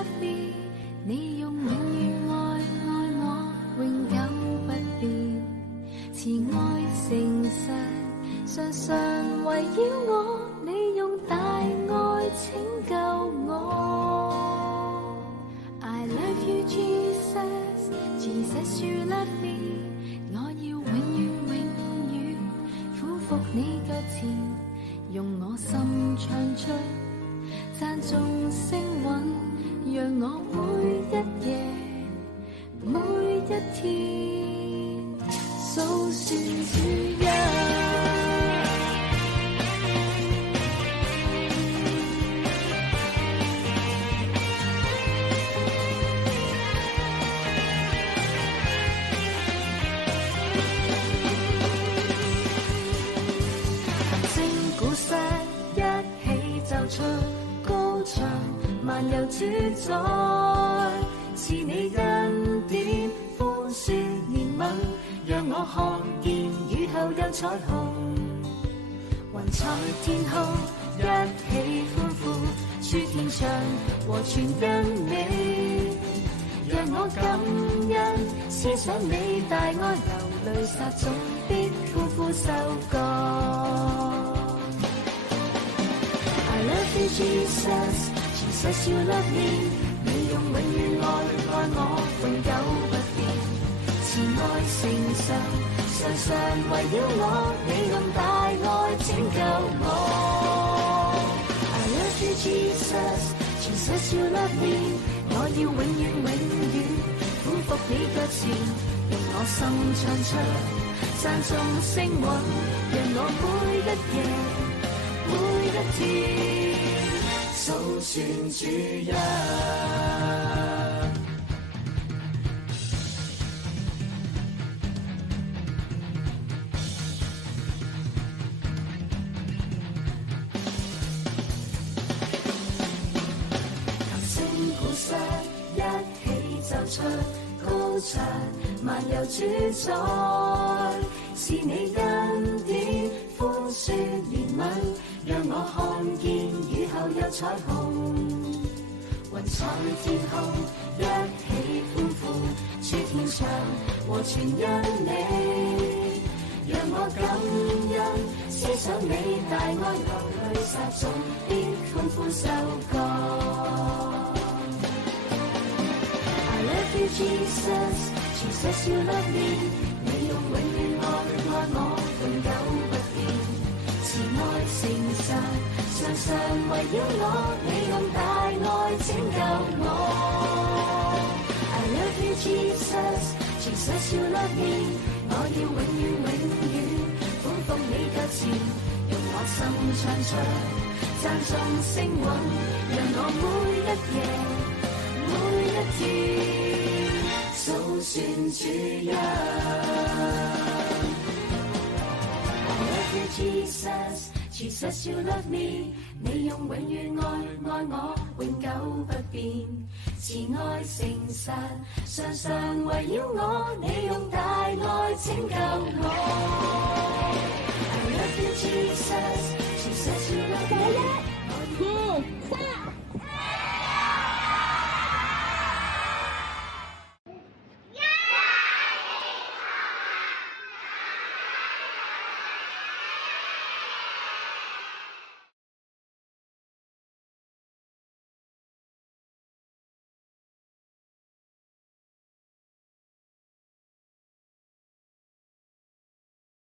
love me， 你用永遠愛我，永久不變，慈愛誠實，常常圍繞我，你用大愛拯救我。I love you Jesus， Jesus you love me， 我要永遠永遠俯伏你腳前，用我心唱出讚頌聲韻，讓我每一夜每一天數算主恩。出高牆，漫遊主宰，是你恩典寬恕憐憫，讓我看見雨後有彩虹。雲彩天空一起歡呼，諸天唱和全因你，讓我感恩思想你大愛，流淚撒種必歡呼收割。I love you Jesus， Jesus you love me， 你用永遠愛我，永久不變，慈愛誠實，常常圍繞我，你用大愛拯救我。I love you Jesus， Jesus you love me， 我要永遠俯伏你腳前，用我心唱出讚頌聲韻，讓我每一夜每一天數算主恩。琴聲鼓瑟一起奏出高牆，漫遊主宰，是你恩典寬恕憐憫，讓我看見雨後有彩虹。雲彩天空一起歡呼，諸天唱和全因你，讓我感恩思想你大愛，流淚撒種必歡呼收割。I love you Jesus， Jesus you love me， 你用永遠愛我，永久不變，慈愛誠實，常常圍繞我，你用大愛拯救我。I love you Jesus， Jesus you love me， 我要永遠俯伏你腳前，用我心唱出讚頌聲韻，讓我每一夜每一天數算主恩。I love you Jesus， Jesus you love me， 你用永遠愛我，永久不變，慈愛誠實，常常圍繞我，你用大愛拯救我。I love you Jesus，